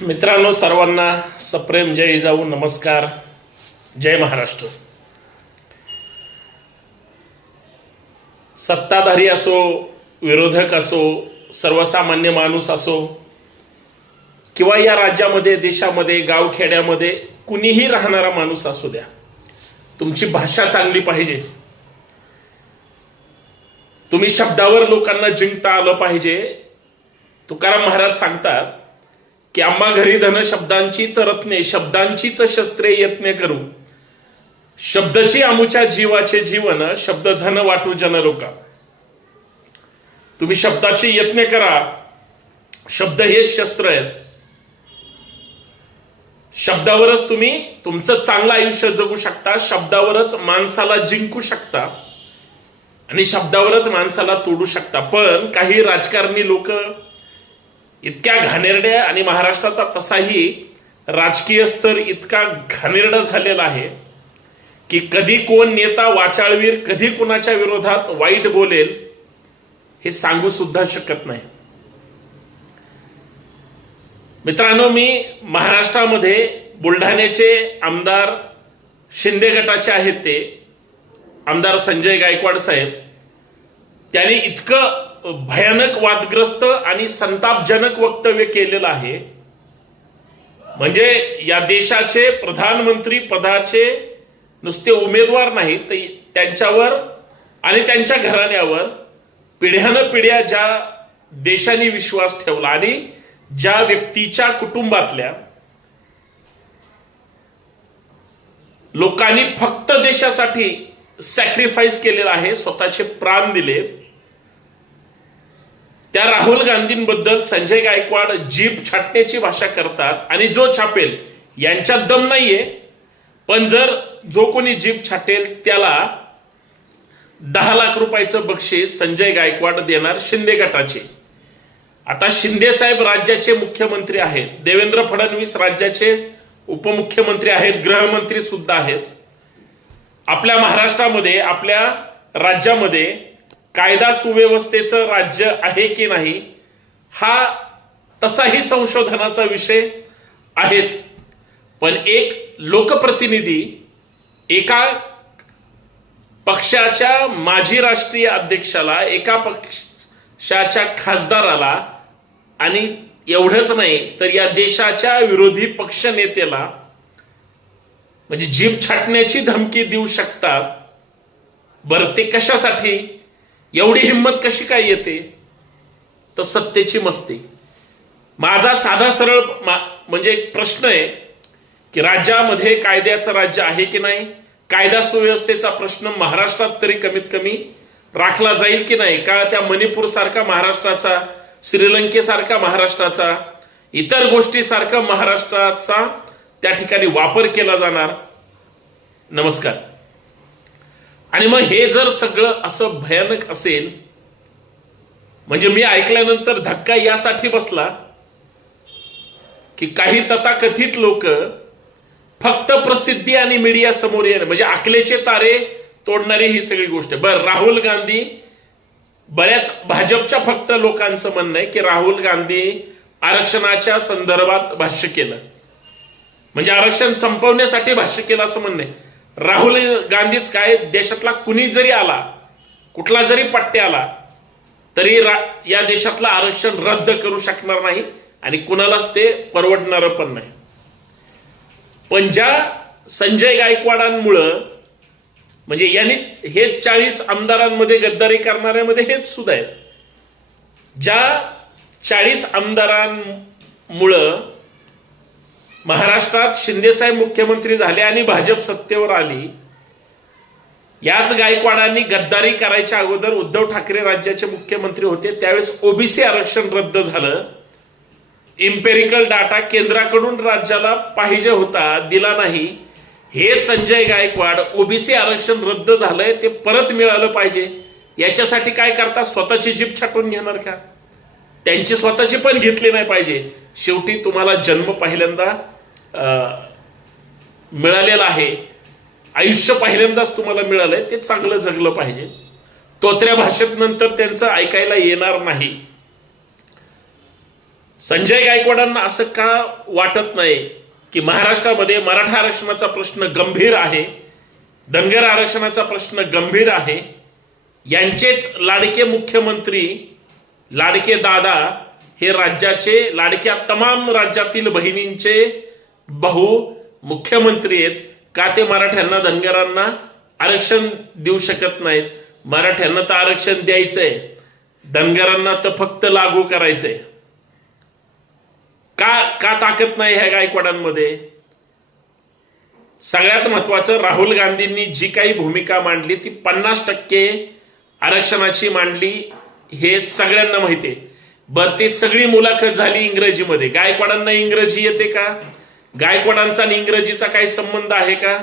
मित्रांनो सर्वांना सप्रेम जय जाऊ नमस्कार. जय महाराष्ट्र. सत्ताधारी असो विरोधक असो सर्वसामान्य माणूस असो किंवा या राज्यामध्ये देशामध्ये गावखेड्यामध्ये कुणीही राहणारा माणूस असू द्या. तुमची भाषा चांगली पाहिजे. तुम्ही शब्दावर लोकांना जिंकता आलं पाहिजे. तुकाराम महाराज सांगतात की आम्हा घरी धन शब्दांचीच रत्ने शब्दांचीच शस्त्रे यत्ने करू. शब्दची आमुच्या जीवाचे जीवन शब्द धन वाटू जन लोका तुम्ही शब्दाची यत्ने करा. शब्द हे शस्त्र आहेत. शब्दावरच तुम्ही तुमचं चांगलं आयुष्य जगू शकता शब्दावरच माणसाला जिंकू शकता आणि शब्दावरच माणसाला तोडू शकता. पण काही राजकारणी लोक इतक्या घाणेरड्या आणि महाराष्ट्राचा तसाही राजकीय स्तर इतका घाणेरडा झालेला आहे की कधी कोण नेता वाचाळवीर कधी कुणाच्या विरोधात वाईट बोलेल हे सांगू सुद्धा शकत नाही. मित्रांनो मी महाराष्ट्रामध्ये बुलढाण्याचे आमदार शिंदे गटाचे आहेत ते. आमदार संजय गायकवाड साहेब. त्यांनी इतकं भयानक वादग्रस्त आणि संतापजनक वक्तव्य केलेलं आहे. म्हणजे या देशाचे प्रधानमंत्री पदाचे नुसते उमेदवार नाही तर त्यांच्यावर आणि त्यांच्या घराण्यावर पिढ्यानं पिढ्या ज्या देशाने विश्वास ठेवला आणि ज्या व्यक्तीच्या कुटुंबातल्या लोकांनी फक्त देशासाठी सॅक्रिफाईस केलेला आहे स्वतःचे प्राण दिले त्या राहुल गांधींबद्दल संजय गायकवाड जीप छाटण्याची भाषा करतात आणि जो छापेल यांच्यात दम नाहीये. पण जर जो कोणी जीप छाटेल त्याला दहा लाख रुपयाचं बक्षीस संजय गायकवाड देणार शिंदे गटाचे. आता शिंदे साहेब राज्याचे मुख्यमंत्री आहेत. देवेंद्र फडणवीस राज्याचे उपमुख्यमंत्री आहेत. गृहमंत्री सुद्धा आहेत. आपल्या महाराष्ट्रामध्ये आपल्या राज्यामध्ये कायदा सुव्यवस्थेचं राज्य आहे की नाही हा तसाही संशोधनाचा विषय आहेच. पण एक लोकप्रतिनिधी एका पक्षाच्या माजी राष्ट्रीय अध्यक्षाला एका पक्षाच्या खासदाराला आणि एवढंच नाही तर या देशाच्या विरोधी पक्ष नेत्याला म्हणजे जीभ छाटण्याची धमकी देऊ शकतात. बरं ते कशासाठी? एवढी हिंमत कशी काय येते? तर सत्तेची मस्ती. माझा साधा सरळ मा- म्हणजे एक प्रश्न आहे की राज्यामध्ये कायद्याचं राज्य आहे की नाही? कायदा सुव्यवस्थेचा प्रश्न महाराष्ट्रात तरी कमीत कमी राखला जाईल की नाही? का त्या मणिपूर सारखा महाराष्ट्राचा श्रीलंकेसारखा महाराष्ट्राचा इतर गोष्टीसारखा महाराष्ट्राचा त्या ठिकाणी वापर केला जाणार? नमस्कार. आणि मग हे जर सगळं असं भयानक असेल म्हणजे मी ऐकल्यानंतर धक्का यासाठी बसला की काही तथाकथित लोक फक्त प्रसिद्धी आणि मीडिया समोर येणे म्हणजे आकलेचे तारे तोडणारी ही सगळी गोष्ट. बरं राहुल गांधी बऱ्याच भाजपच्या फक्त लोकांचं म्हणणं आहे की राहुल गांधी आरक्षणाच्या संदर्भात भाष्य केलं. म्हणजे आरक्षण संपवण्यासाठी भाष्य केलं असं म्हणणं आहे. राहुल गांधीच काय देशातला कुणी जरी आला कुठला जरी पट्टे आला तरी रा- या देशातलं आरक्षण रद्द करू शकणार नाही आणि कुणालाच ते परवडणार पण नाही. पण ज्या संजय गायकवाडांमुळं म्हणजे यांनी हे चाळीस आमदारांमध्ये गद्दारी करणाऱ्यामध्ये हेच सुद्धा आहेत. ज्या चाळीस आमदारांमुळं महाराष्ट्रात शिंदेसाहेब मुख्यमंत्री झाले आणि भाजप सत्तेवर आली याच गायकवाडांनी गद्दारी करायच्या अगोदर उद्धव ठाकरे राज्याचे मुख्यमंत्री होते. त्यावेळेस ओबीसी आरक्षण रद्द झालं. इम्पेरिकल डाटा केंद्राकडून राज्याला पाहिजे होता दिला नाही. हे संजय गायकवाड ओबीसी आरक्षण रद्द झालंय ते परत मिळालं पाहिजे. याच्यासाठी काय करता? स्वतःची जीप छाटून घेणार का? त्यांची स्वतःची पण घेतली नाही पाहिजे. शेवटी तुम्हाला जन्म पहिल्यांदा मिळालेलं आहे. आयुष्य पहिल्यांदाच तुम्हाला मिळालंय ते चांगलं जगलं पाहिजे. तोत्र्या भाषेत नंतर त्यांचं ऐकायला येणार नाही. संजय गायकवाडांना असं का वाटत नाही की महाराष्ट्रामध्ये मराठा आरक्षणाचा प्रश्न गंभीर आहे धनगर आरक्षणाचा प्रश्न गंभीर आहे? यांचेच लाडके मुख्यमंत्री लाडके दादा हे राज्याचे लाडक्या तमाम राज्यातील बहिणींचे भाऊ मुख्यमंत्री आहेत. का ते मराठ्यांना धनगरांना आरक्षण देऊ शकत नाहीत? मराठ्यांना तर आरक्षण द्यायचंय. धनगरांना तर फक्त लागू करायचंय. का का ताकद नाही ह्या गायकवाडांमध्ये? सगळ्यात महत्वाचं राहुल गांधींनी जी काही भूमिका मांडली ती पन्नास टक्के आरक्षणाची मांडली हे सगळ्यांना माहिती आहे. बरं ती सगळी मुलाखत झाली इंग्रजीमध्ये. गायकवाडांना इंग्रजी येते का? गायकवाडांचा आणि इंग्रजीचा काही संबंध आहे का?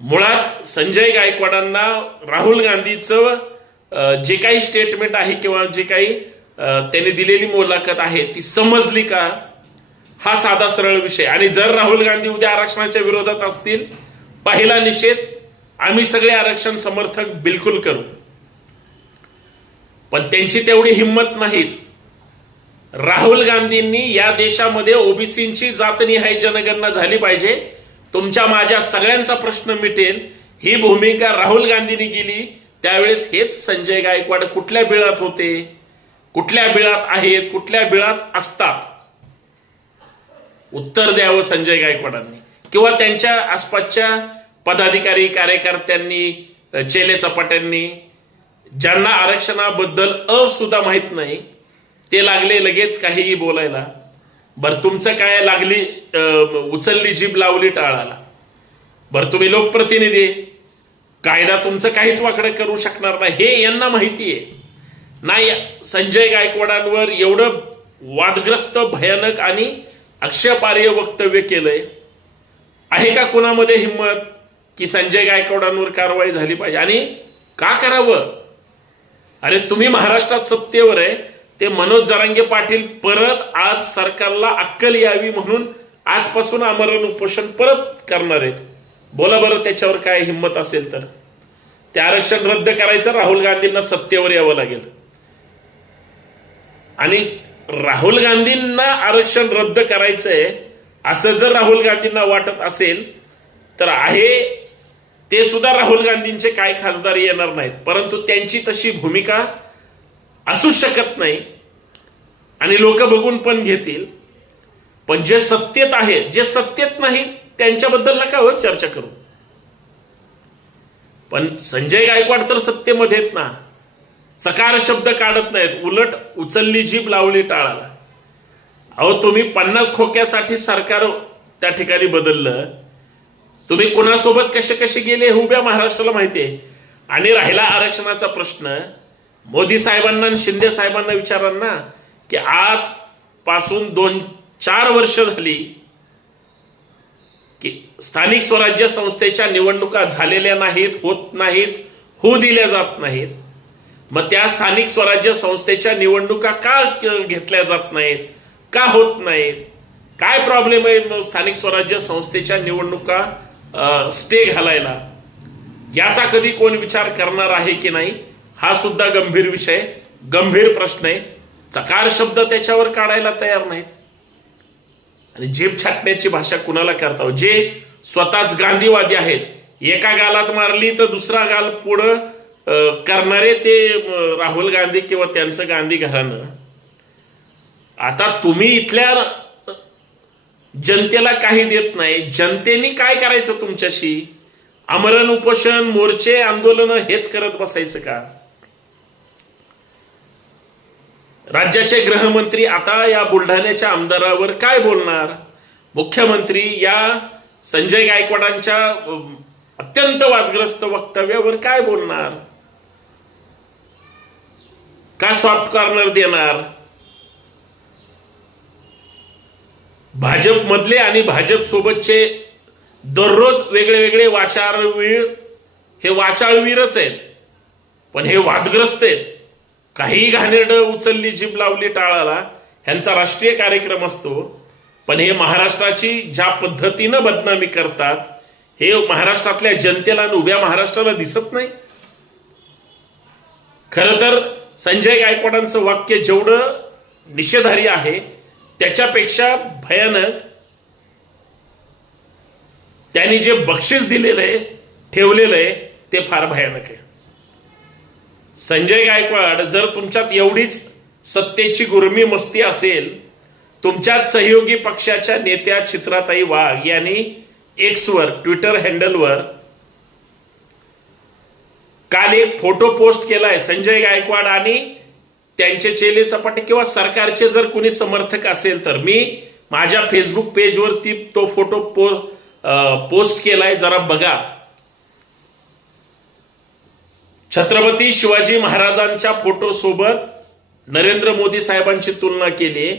मुळात संजय गायकवाडांना राहुल गांधीचं जे काही स्टेटमेंट आहे किंवा जे काही त्यांनी दिलेली मुलाखत आहे ती समजली का? हा साधा सरळ विषय. आणि जर राहुल गांधी उद्या आरक्षणाच्या विरोधात असतील पहिला निषेध आम्ही सगळे आरक्षण समर्थक बिलकुल करू. पण त्यांची तेवढी हिंमत नाहीच. राहुल गांधींनी या देशामध्ये ओबीसींची जातनिहाय जनगणना झाली पाहिजे. तुमच्या माझ्या सगळ्यांचा प्रश्न मिटेल. ही भूमिका राहुल गांधींनी गेली त्यावेळेस हेच संजय गायकवाड कुठल्या बिळात होते? कुठल्या बिळात आहेत? कुठल्या बिळात असतात? उत्तर द्यावं संजय गायकवाडांनी. किंवा त्यांच्या आसपासच्या पदाधिकारी कार्यकर्त्यांनी चेले चपाट्यांनी. ज्यांना आरक्षणाबद्दल अ सुद्धा माहीत नाही ते लागले लगेच काहीही बोलायला. बरं तुमचं काय लागली उचलली जीभ लावली टाळाला. बरं तुम्ही लोकप्रतिनिधी कायदा तुमचं काहीच वाकडं करू शकणार नाही. हे यांना माहिती आहे. नाही संजय गायकवाडांवर एवढं वादग्रस्त भयानक आणि अक्षपार्य वक्तव्य केलंय. आहे का कुणामध्ये हिंमत की संजय गायकवाडांवर कारवाई झाली पाहिजे? आणि का करावं? अरे तुम्ही महाराष्ट्रात सत्तेवर आहे. ते मनोज जरांगे पाटील परत आज सरकारला अक्कल यावी म्हणून आजपासून आमरण उपोषण परत करणार आहेत. बोला बरं त्याच्यावर काय हिंमत असेल तर? ते आरक्षण रद्द करायचं राहुल गांधींना सत्तेवर यावं लागेल. आणि राहुल गांधींना आरक्षण रद्द करायचंय असं जर राहुल गांधींना वाटत असेल तर आहे. ते सुद्धा राहुल गांधींचे काय खासदार येणार नाहीत परंतु त्यांची तशी भूमिका असूच शकत नाही. आणि लोक बघून पण घेतील. पण जे सत्तेत आहेत जे सत्तेत नाही त्यांच्याबद्दल नका हो चर्चा करू. पण संजय गायकवाड तर सत्तेमध्ये आहेत ना. चकार शब्द काढत नाहीत. उलट उचलली जीभ लावली टाळाला. अहो तुम्ही पन्नास खोक्यासाठी सरकार त्या ठिकाणी बदललं. तुम्ही कोणासोबत कसे कसे गेले हे उभ्या महाराष्ट्राला माहिती आहे. आणि राहिला आरक्षणाचा प्रश्न. मोदी साहेबांना आणि शिंदे साहेबांना विचारा ना की आज पासून दोन चार वर्ष झाली की स्थानिक स्वराज्य संस्थेच्या निवडणुका झालेल्या नाहीत होत नाहीत होऊ दिल्या जात नाहीत. मग त्या स्थानिक स्वराज्य संस्थेच्या निवडणुका का घेतल्या जात नाहीत? का होत नाहीत? काय प्रॉब्लेम आहे मग स्थानिक स्वराज्य संस्थेच्या निवडणुका स्टे घालायला? याचा कधी कोण विचार करणार आहे की नाही? हा सुद्धा गंभीर विषय गंभीर प्रश्न आहे. चकार शब्द त्याच्यावर काढायला तयार नाही. आणि जीभ छाटण्याची भाषा कुणाला करता हो? जे स्वतःच गांधीवादी आहेत एका गालात मारली तर दुसरा गाल पुढं करणारे ते राहुल गांधी किंवा त्यांचं गांधी घराणं. आता तुम्ही इथल्या जनतेला काही देत नाही. जनतेने काय करायचं तुमच्याशी? आमरण उपोषण मोर्चे आंदोलन हेच करत बसायचं का? राज्याचे गृहमंत्री आता या बुलढाण्याच्या आमदारावर काय बोलणार? मुख्यमंत्री या संजय गायकवाडांच्या अत्यंत वादग्रस्त वक्तव्यावर काय बोलणार? का सॉफ्ट कॉर्नर देणार? भाजप मधले आणि भाजप सोबतचे दररोज वेगळे वेगळे वाचाळवीर हे वाचाळवीरच आहेत. पण हे वादग्रस्त आहेत. काही घाणेरडं उचलली जीभ लावली टाळाला. ह्यांचा राष्ट्रीय कार्यक्रम असतो. पण हे महाराष्ट्राची ज्या पद्धतीनं बदनामी करतात हे महाराष्ट्रातल्या जनतेला आणि उभ्या महाराष्ट्राला दिसत नाही. खर तर संजय गायकवाडांचं वाक्य जेवढं निषेधारी आहे त्याच्यापेक्षा भयानक त्यांनी जे बक्षीस दिलेलं आहे ठेवलेलं आहे ते फार भयानक आहे. संजय गायकवाड जर तुमच्यात एवढीच सत्तेची गुरमी मस्ती असेल तुमच्यात सहयोगी पक्षाच्या नेत्या चित्राताई वाघ यांनी एक्सवर ट्विटर हँडलवर काल एक फोटो पोस्ट केलाय संजय गायकवाड आणि त्यांचे चेले चपाटे किंवा सरकारचे जर कोणी समर्थक असेल तर. मी माझ्या फेसबुक पेजवरती तो फोटो पो आ, पोस्ट केलाय जरा बघा. छत्रपती शिवाजी महाराजांच्या फोटो सोबत नरेंद्र मोदी साहेबांची तुलना केली.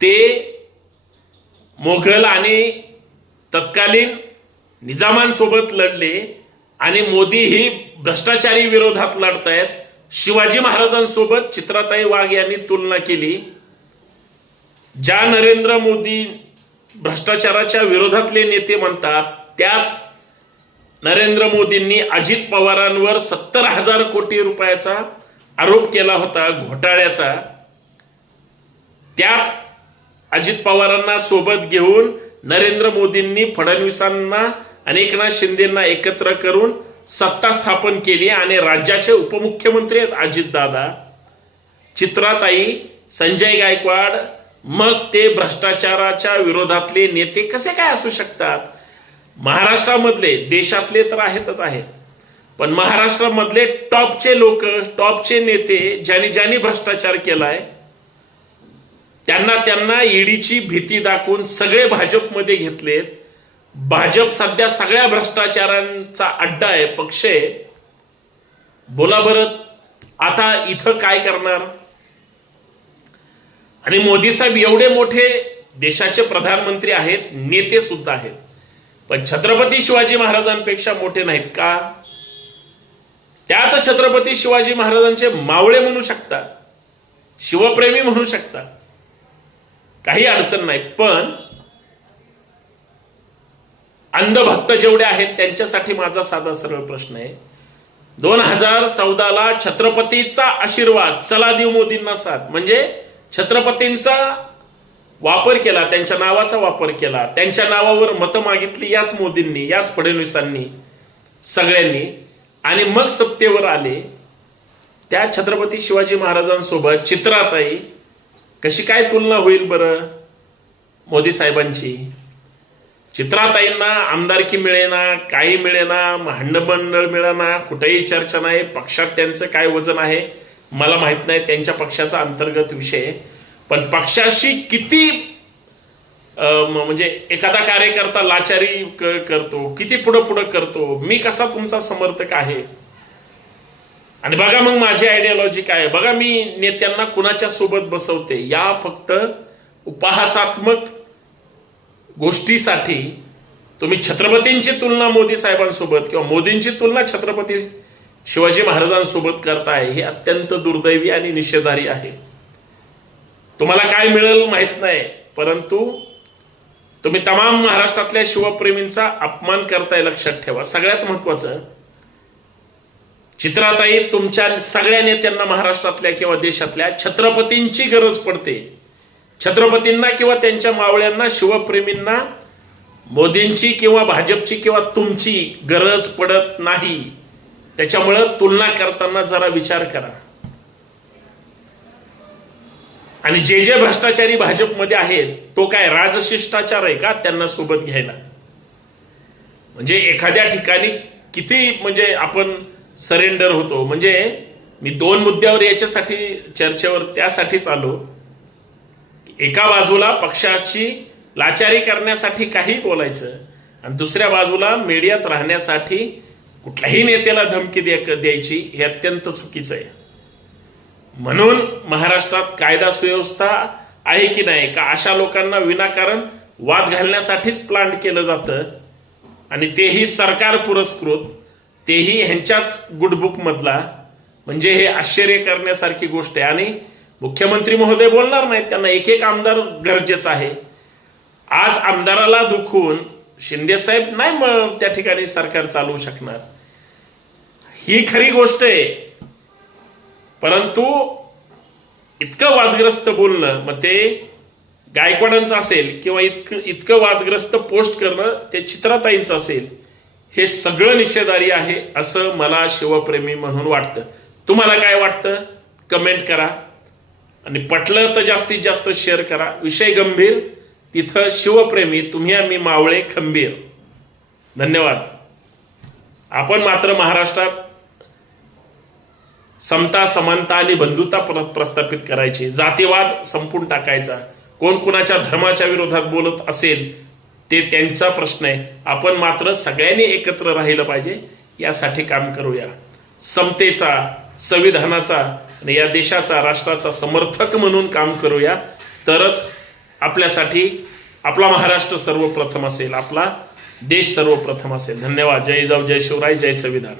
ते मोघल आणि तत्कालीन निजामांसोबत लढले आणि मोदी ही भ्रष्टाचारी विरोधात लढतायत. शिवाजी महाराजांसोबत चित्राताई वाघ यांनी तुलना केली. ज्या नरेंद्र मोदी भ्रष्टाचाराच्या विरोधातले नेते म्हणतात त्याच नरेंद्र मोदींनी अजित पवारांवर सत्तर हजार कोटी रुपयाचा आरोप केला होता घोटाळ्याचा. त्याच अजित पवारांना सोबत घेऊन नरेंद्र मोदींनी फडणवीसांना अनेकनाथ शिंदेना एकत्र करून सत्ता स्थापन केली आणि राज्याचे उपमुख्यमंत्री आहेत अजितदादा चित्राताई संजय गायकवाड मग ते भ्रष्टाचाराच्या विरोधातले नेते कसे काय असू शकतात? महाराष्ट्रामधले देशातले तर आहेतच आहेत. पण महाराष्ट्रामधले टॉपचे लोक टॉपचे नेते ज्यांनी ज्यांनी भ्रष्टाचार केलाय त्यांना त्यांना ईडीची भीती दाखवून सगळे भाजपमध्ये घेतलेत. भाजप सध्या सगळ्या भ्रष्टाचारांचा अड्डा आहे पक्ष आहे. बोला बरं आता इथं काय करणार? आणि मोदी साहेब एवढे मोठे देशाचे प्रधानमंत्री आहेत नेते सुद्धा आहेत. पण छत्रपती शिवाजी महाराजांपेक्षा मोठे नाहीत का? त्याच छत्रपती शिवाजी महाराजांचे मावळे म्हणू शकता शिवप्रेमी म्हणू शकता काही अडचण नाही पण अंधभक्त जेवढे आहेत त्यांच्यासाठी माझा साधा सरळ प्रश्न आहे. दोन हजार चौदाला छत्रपतीचा आशीर्वाद चला देव मोदींना साथ. म्हणजे छत्रपतींचा वापर केला त्यांच्या नावाचा वापर केला त्यांच्या नावावर मतं मागितली याच मोदींनी याच फडणवीसांनी सगळ्यांनी. आणि मग सत्तेवर आले. त्या छत्रपती शिवाजी महाराजांसोबत चित्राताई कशी काय तुलना होईल बरं? मोदी साहेबांची. चित्राताईंना आमदारकी मिळेना काही मिळेना मंडळ मिळेना कुठेही चर्चा नाही पक्षात त्यांचं काय वजन आहे मला माहीत नाही त्यांच्या पक्षाचा अंतर्गत विषय. पण पक्षाशी किती अं, म्हणजे एखादा कार्यकर्ता लाचारी करतो किती पुढं पुढं करतो मी कसा तुमचा समर्थक आहे? आणि बघा मग माझी आयडियोलॉजी काय बघा मी नेत्यांना कुणाच्या सोबत बसवते? या फक्त उपहासात्मक गोष्टीसाठी तुम्ही छत्रपतींची तुलना मोदी साहेबांसोबत किंवा मोदींची तुलना छत्रपती शिवाजी महाराजांसोबत करताय हे अत्यंत दुर्दैवी आणि निषेधारी आहे. तुम्हाला काय मिळेल माहीत नाही परंतु तुम्ही तमाम महाराष्ट्रातल्या शिवप्रेमींचा अपमान करताय लक्षात ठेवा. सगळ्यात महत्वाचं चित्राताई तुमच्या सगळ्या नेत्यांना महाराष्ट्रातल्या किंवा देशातल्या छत्रपतींची गरज पडते. छत्रपतींना किंवा त्यांच्या मावळ्यांना शिवप्रेमींना मोदींची किंवा भाजपची किंवा तुमची गरज पडत नाही. त्याच्यामुळं तुलना करताना जरा विचार करा. आणि जे जे भ्रष्टाचारी भाजपमध्ये आहेत तो काय राजशिष्टाचार आहे का त्यांना सोबत घ्यायला? म्हणजे एखाद्या ठिकाणी किती म्हणजे आपण सरेंडर होतो म्हणजे मी दोन मुद्द्यावर याच्यासाठी चर्चेवर त्यासाठीच आलो. एका बाजूला पक्षाची लाचारी करण्यासाठी काही बोलायचं आणि दुसऱ्या बाजूला मीडियात राहण्यासाठी कुठल्याही नेत्याला धमकी द्या- द्यायची हे अत्यंत चुकीचं आहे. म्हणून महाराष्ट्रात कायदा सुव्यवस्था आहे की नाही का अशा लोकांना विनाकारण वाद घालण्यासाठीच प्लांट केलं जातं? आणि तेही सरकार पुरस्कृत तेही ह्यांच्याच गुडबुकमधला. म्हणजे हे आश्चर्य करण्यासारखी गोष्ट आहे. आणि मुख्यमंत्री महोदय बोलणार नाहीत त्यांना एक एक आमदार गरजेचं आहे. आज आमदाराला दुखून शिंदे साहेब नाही मग त्या ठिकाणी सरकार चालवू शकणार. ही खरी गोष्ट आहे. परंतु इतकं वादग्रस्त बोलणं मग ते गायकवाडांचं असेल किंवा इतकं इतकं वादग्रस्त पोस्ट करणं ते चित्राताईंचं असेल हे सगळं निषेधारी आहे असं मला शिवप्रेमी म्हणून वाटतं. तुम्हाला काय वाटतं? कमेंट करा. आणि पटलं तर जास्तीत जास्त शेअर करा. विषय गंभीर. तिथं शिवप्रेमी तुम्ही आम्ही मावळे खंबीर. धन्यवाद. आपण मात्र महाराष्ट्रात समता समानता आणि बंधुता प्र- प्रस्थापित करायची. जातीवाद संपून टाकायचा. कोण कुणाच्या धर्माच्या विरोधात बोलत असेल ते त्यांचा प्रश्न आहे. आपण मात्र सगळ्यांनी एकत्र राहिलं पाहिजे यासाठी काम करूया. समतेचा संविधानाचा आणि या देशाचा राष्ट्राचा समर्थक म्हणून काम करूया. तरच आपल्यासाठी आपला महाराष्ट्र सर्वप्रथम असेल आपला देश सर्वप्रथम असेल. धन्यवाद. जय जाऊ जय शिवराय जय संविधान.